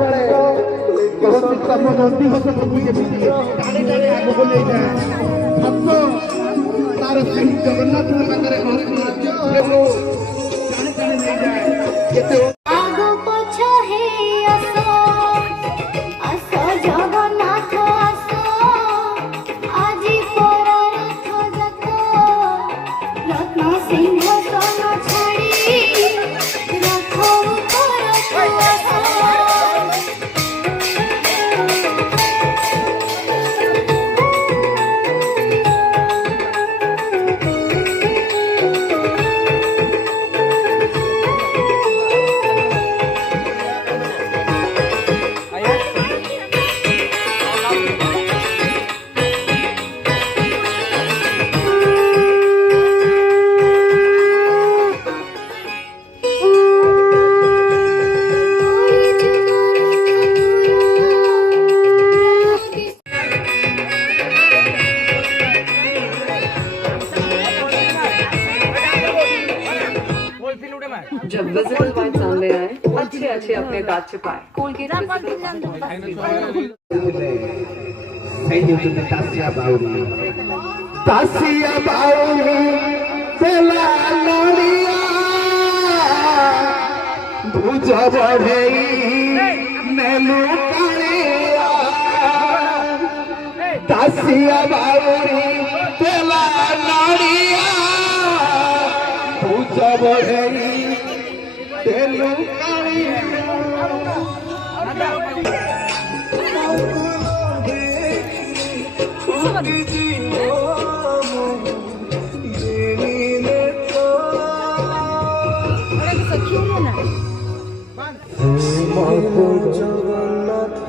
बेले बहुत कम नंदी हो प्रभु के बीच टाणे टाणे आगो को ले जाए भक्त तार श्री जगन्नाथ पाखरे प्रभु टाणे टाणे ले जाए केते आगो पछ हे असो असो जगन्नाथ असो आजी पर रथ जत रत्न सिंहासन छाड़ी रथ ऊपर असो जब विजिबल पॉइंट सामने आए अच्छे अच्छे अपने दांत छिपाए कोलगेट तासिया बाउली पेला लोड़िया भुज बढ़ई नेलू कालिया तासिया बाउली पेला लोड़िया भुज बढ़ई नेलू कालिया जगन्नाथ